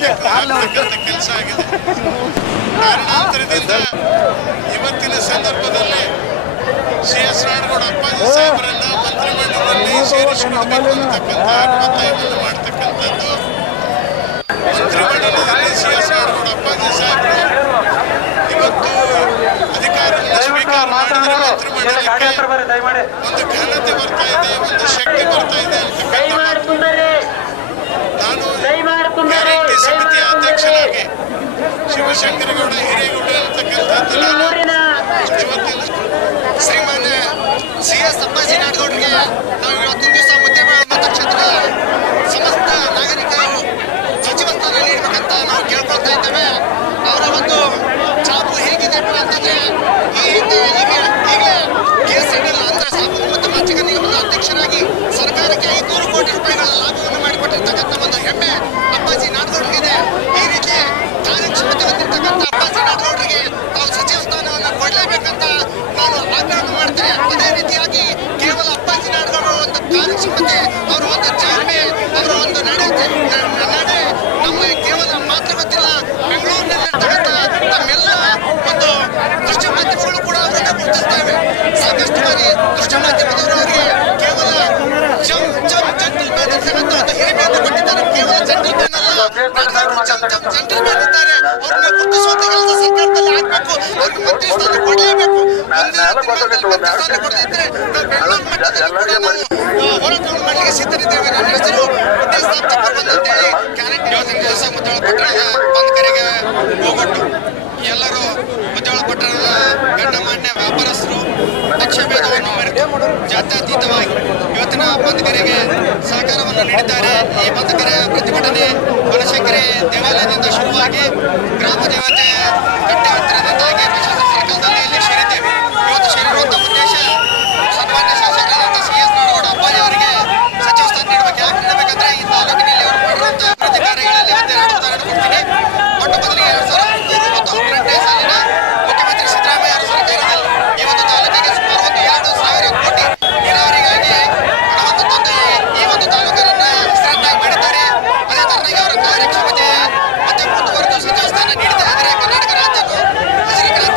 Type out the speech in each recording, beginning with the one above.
ಕೆಲಸ ಆಗಿದೆ. ಕಾರಣಾಂತರದಿಂದ ಇವತ್ತಿನ ಸಂದರ್ಭದಲ್ಲಿ ಸಿ.ಎಸ್. ನಾಡಗೌಡ ಅಪ್ಪಾಜಿ ಸಾಹೇಬರನ್ನ ಮಂತ್ರಿಮಂಡಲದಲ್ಲಿ ಸೇರಿಸಿಕೊಳ್ಳಬೇಕು ಅಂತಕ್ಕಂಥ ಒತ್ತಾಯವನ್ನು ಮಾಡ್ತಕ್ಕಂಥದ್ದು. ಮಂತ್ರಿಮಂಡಲದಲ್ಲಿ ಸಿ.ಎಸ್. ನಾಡಗೌಡ ಅಪ್ಪಾಜಿ ಸಾಹೇಬರು ಇವತ್ತು ಅಧಿಕಾರವನ್ನು ಸ್ವೀಕಾರ ಮಾಡಿದರೆ ಮಂತ್ರಿಮಂಡಲಕ್ಕೆ ಒಂದು ಘನತೆ ಬರ್ತಾ ಇದೆ, ಒಂದು ಶಕ್ತಿ ಬರ್ತಾ ಇದೆ ಅಂತಕ್ಕಂಥ ನಾನು ಗ್ಯಾರಂಟಿ ಸಮಿತಿಯ ಅಧ್ಯಕ್ಷನಾಗಿ ಶಿವಶಂಕರಗೌಡ ಹಿರೇಗೌಡ ಅಂತಕ್ಕಂಥದ್ದು ನಾನು ಇವತ್ತಿನ ಶ್ರೀಮಾನ್ಯ ಸಿ.ಎಸ್. ಅಪ್ಪಾಜಿ ನಾಡಗೌಡರಿಗೆ ನಾವು ಇವತ್ತಿನ ದಿವಸ ಮತಕ್ಷೇತ್ರದ ಸಮಸ್ತ ನಾಗರಿಕರು ಸಚಿವ ಸ್ಥಾನ ನೀಡಬೇಕಂತ ನಾವು ಕೇಳ್ಕೊಳ್ತಾ ಇದ್ದೇವೆ. ಅವರ ಒಂದು ಛಾಪು ಹೇಗಿದೆ ಅಂತಂದ್ರೆ ಈ ಹಿಂದೆ ಈಗಲೇ KCDL ಆಂಧ್ರ ಸಾಬು ಮತ್ತು ಮಾಚಿಕ ನಿಗಮದ ಅಧ್ಯಕ್ಷರಾಗಿ ಸರ್ಕಾರಕ್ಕೆ 500 ಕೋಟಿ ರೂಪಾಯಿಗಳ ಲಾಭವನ್ನು ಮಾಡಿಕೊಟ್ಟಿರ್ತಕ್ಕಂಥ ಒಂದು ಹೆಮ್ಮೆ ಅಪ್ಪಾಜಿ ನಾಡಗೌಡರಿಗಿದೆ. ಈ ರೀತಿ ಕಾರ್ಯಕ್ಷಮತೆ ಹೊಂದಿರತಕ್ಕಂಥ ಅಪ್ಪಾಜಿ ನಾಡಗೌಡರಿಗೆ ತಾವು ಸಚಿವ ಸ್ಥಾನವನ್ನು ಕೊಡಲೇಬೇಕಂತ ನಾನು ಆಗ್ರಹ ಮಾಡ್ತೇನೆ. ಅದೇ ರೀತಿಯಾಗಿ ಕೇವಲ ಅಪ್ಪಾಜಿ ನಾಡಗೌಡರ ಒಂದು ಕಾರ್ಯಕ್ಷಮತೆ, ಅವರ ಒಂದು ಜಾಣ್ಮೆ, ಅವರ ಒಂದು ನಡೆ ನಮಗೆ ಕೇವಲ ಮಾತ್ರ ಗೊತ್ತಿಲ್ಲ. ಬೆಂಗಳೂರಿನಲ್ಲಿರ್ತಕ್ಕಂಥ ನಮ್ಮೆಲ್ಲ ಒಂದು ದೃಶ್ಯ ಮಾಧ್ಯಮಗಳು ಕೂಡ ಅವರನ್ನು ಗುರುತಿಸ್ತೇವೆ. ಸಾಕಷ್ಟು ಬಾರಿ ದೃಶ್ಯ ಮಾಧ್ಯಮದವರು ಅವರಿಗೆ ಕೇವಲ ಜೆಂಟಲ್ಮ್ಯಾನ್ ಅಂತಕ್ಕಂಥ ಒಂದು ಹಿರಿಮೆಯನ್ನು ಕೊಟ್ಟಿದ್ದಾರೆ. ಕೇವಲ ಜೆಂಟಲ್ಮ್ಯಾನ್ ಅಲ್ಲ, ಜೆಂಟಲ್ಮ್ಯಾನ್ ಇದ್ದಾರೆ. ಅವ್ರನ್ನ ಗುರುತಿಸುವಂತ ಕೆಲಸ ಸರ್ಕಾರದಲ್ಲಿ ಆಗ್ಬೇಕು. ಅವ್ರಿಗೆ ಮಂತ್ರಿ ಸ್ಥಾನ ಕೊಡಲೇಬೇಕು. ಮಂತ್ರಿ ಸ್ಥಾನ ಕೊಡದಿದ್ರೆ ನಾವು ಬೆಂಗಳೂರು ಮಟ್ಟದಲ್ಲಿ ಕೂಡ ನಾವು ಹೋರಾಟವನ್ನು ಮಾಡಲಿಕ್ಕೆ ಸಿದ್ಧರಿದ್ದೇವೆ. ನನ್ನ ಹೆಸರು ಉದ್ದೇಶ್ ಚಪ್ಪರ್ಬಂದ್ ಅಂತೇಳಿ ಗ್ಯಾರಂಟಿ ಇವತ್ತಿನ ದಿವಸ ಮುದ್ದೇಳ ಪಟ್ಟಣದ ಬಂದ್ ಕರೆಗೆ ಹೋಗೊಟ್ಟು ಎಲ್ಲರೂ ಮುದ್ದೇಳ ಪಟ್ಟಣದ ಗಣ್ಯಮಾನ್ಯ ವ್ಯಾಪಾರಸ್ಥರು ಪಕ್ಷಭೇದವನ್ನು ಮರೆತು ಜಾತ್ಯತೀತವಾಗಿ ಇವತ್ತಿನ ಬಂದ್ ಕರೆಗೆ ಸಹಕಾರವನ್ನು ನೀಡಿದ್ದಾರೆ. ಈ ಬಂದ್ ಕರೆಯ ಪ್ರತಿಭಟನೆ ಬನಶಂಕರಿ ದೇವಾಲಯದಿಂದ ಶುರುವಾಗಿ ಗ್ರಾಮ ದೇವತೆ ಕಟ್ಟೆ ಹತ್ತಿರದಿಂದಾಗಿ ಪ್ರಶಾಸನ ಸರ್ಕಲ್ದಲ್ಲಿ ಇಲ್ಲಿ ಸೇರಿದ್ದೇವೆ. ಇವತ್ತು ಸೇರಿರುವಂತಹ ಉದ್ದೇಶ ಸನ್ಮಾನ್ಯ ಶಾಸಕರಾದಂಥ ಸಿ.ಎಸ್. ನಾಡಗೌಡ ಅಪ್ಪಾಜಿ ಅವರಿಗೆ ಸಚಿವ ಸ್ಥಾನ ನೀಡಬೇಕು. ಯಾಕೆ ನೀಡಬೇಕಂದ್ರೆ ಈ ತಾಲೂಕಿನಲ್ಲಿ ಅವರು ಮಾಡಿರುವಂತಹ ಅಭಿವೃದ್ಧಿ ಕಾರ್ಯಗಳಲ್ಲಿ ಒಂದೆರಡು ಉದಾಹರಣೆ ಕೊಡ್ತೀನಿ. ಮೊಟ್ಟ ಮೊದಲಿಗೆ 2003 ಮತ್ತು 2018 ಸಾಲಿನ ಮುಖ್ಯಮಂತ್ರಿ ಸಿದ್ದರಾಮಯ್ಯ ಅವರ ಸರ್ಕಾರದಲ್ಲಿ ಈ ಒಂದು ತಾಲೂಕಿಗೆ ಸುಮಾರು 2,000 ಕೋಟಿ ನೀರಾವರಿಗಾಗಿ ಹಣವನ್ನು ತಂದು ಈ ಒಂದು ತಾಲೂಕನ್ನ ಹೆಸರನ್ನಾಗಿ ಮಾಡಿದ್ದಾರೆ. ಅದೇ ತರನಾಗಿ ಅವರ ಕಾರ್ಯಕ್ಷಮತೆ ಮತ್ತೆ ಮುಂದುವರೆದು ಸಚಿವ ಸ್ಥಾನ ನೀಡ್ತಾ ಇದ್ದಾರೆ. ಕರ್ನಾಟಕ ರಾಜ್ಯಕ್ಕೂ ಹಸಿರು ಕ್ರಾಂತಿ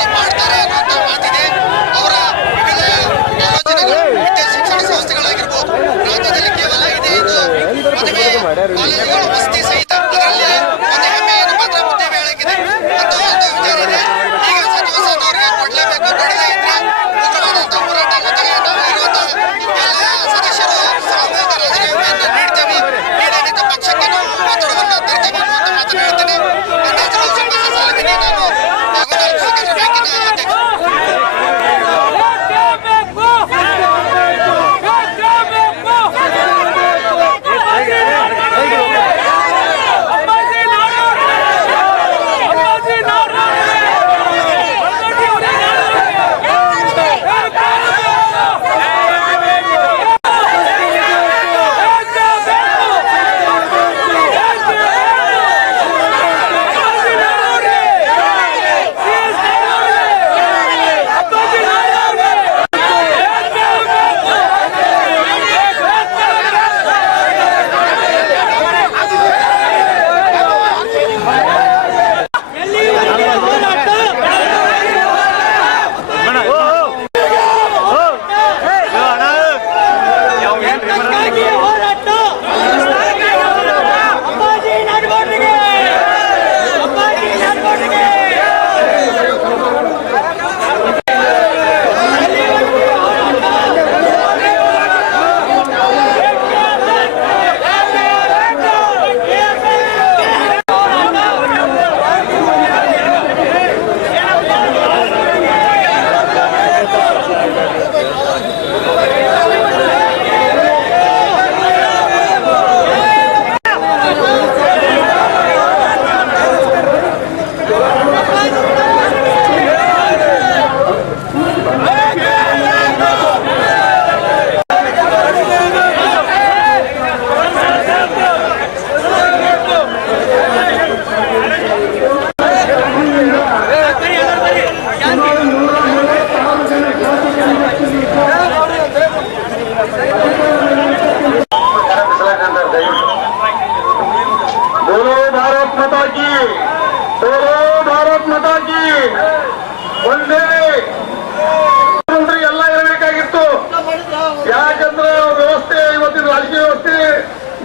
ಯಾಕಂದ್ರೆ ವ್ಯವಸ್ಥೆ ಇವತ್ತಿನ ರಾಜಕೀಯ ವ್ಯವಸ್ಥೆ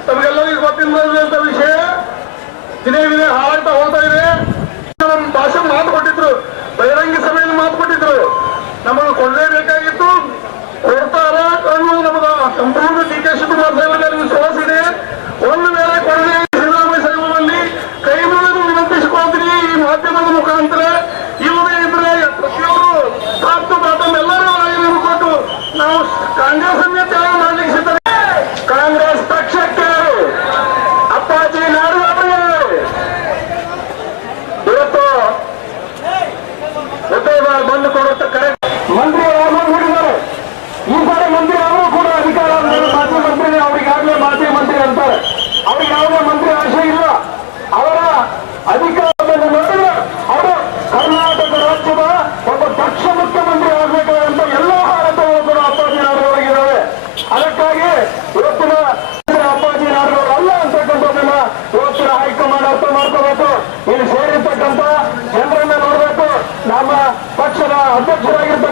ತಮಗೆಲ್ಲರಿಗೂ ಗೊತ್ತಿಲ್ಲದಂತ ವಿಷಯ ದಿನೇ ದಿನೇ ಹಾಳಾಗ್ತಾ ಹೋಗ್ತಾ ಇದೆ. ನಮ್ಮ ಭಾಷೆ ಮಾತು ಕೊಟ್ಟಿದ್ರು, ಬಹಿರಂಗ ಸಭೆಯಲ್ಲಿ ಮಾತು ಕೊಟ್ಟಿದ್ರು, ನಮಗೆ ಕೊಳ್ಳೇಬೇಕಾಗಿತ್ತು, ಕೊಡ್ತಾರ ಅನ್ನೋದು ನಮಗ ಸಂಪೂರ್ಣ ಡಿ ಕೆ ಶಿವಕುಮಾರ್ ಸಾಹೇಬರಲ್ಲಿ ವಿಶ್ವಾಸ ಇದೆ. ಒಂದು ವೇಳೆ ಕೊಡದೆ ಸಿದ್ದರಾಮಯ್ಯ ಸಾಹೇಬರಲ್ಲಿ ಕೈ ಮುಗಿದು ವಿನಂತಿಸಿಕೊಳ್ತೀನಿ ಈ ಮಾಧ್ಯಮದ ಮುಖಾಂತರ. ಇಲ್ಲದೆ ಇದ್ರೆ ಪ್ರತಿಯೊಬ್ಬರು ಸಾಕು ಬಾಟಮ್ ಎಲ್ಲರೂ ರಾಜೀನಾಮೆ ಕೊಟ್ಟು ನಾವು ಕಾಂಗ್ರೆಸ್ ಅನ್ನೇ ತ್ಯಾಗ ಮಾಡ್ಲಿಕ್ಕೆ ಸಿದ್ಧತೆ. ಕಾಂಗ್ರೆಸ್ ಪಕ್ಷಕ್ಕೆ ಅಪ್ಪಾಜಿ ನಾಡು ಅವರಿಗೆ ಇವತ್ತು ಉದ್ಯೋಗ ಬಂದು ಕೊಡುತ್ತೆ. ಕರೆಕ್ಟ್ ಮಂತ್ರಿ ಮಾಡಿದ್ದಾರೆ. ಈ ಬಾರಿ ಮಂತ್ರಿ ಅವರು ಕೂಡ ಅಧಿಕಾರ ಮಾಜಿ ಮಂತ್ರಿ, ಅವರಿಗಾಗಲೇ ಮಾಜಿ ಮಂತ್ರಿ ಅಂತಾರೆ. ಅವ್ರಿಗೆ ಯಾವುದೇ ಮಂತ್ರಿ ಆಶೆ ಇಲ್ಲ. ಅವರ ಅಧಿಕಾರವನ್ನು ನೋಡಿದ್ರೆ ಅವರು ಕರ್ನಾಟಕ ರಾಜ್ಯದ ಒಬ್ಬ ದಕ್ಷ ಮುಖ್ಯಮಂತ್ರಿ ಆಗಬೇಕಾದಂತ ಎಲ್ಲ ಆಡಳಿತಗಳು ಕೂಡ ಅಪ್ಪಾಜಿ ನಾಡುಗಳಿದ್ದಾವೆ. ಅದಕ್ಕಾಗಿ ಇವತ್ತಿನ ಅಪ್ಪಾಜಿ ನಾಡುಗಳು ಅಲ್ಲ ಅಂತಕ್ಕಂಥದ್ದನ್ನ ಇವತ್ತಿನ ಹೈಕಮಾಂಡ್ ಅರ್ಥ ಮಾಡ್ಕೋಬೇಕು. ಇಲ್ಲಿ ಸೇರಿರ್ತಕ್ಕಂಥ ಜನರನ್ನ ನೋಡಬೇಕು. ನಮ್ಮ ಪಕ್ಷದ ಅಧ್ಯಕ್ಷರಾಗಿರ್ತಕ್ಕಂಥ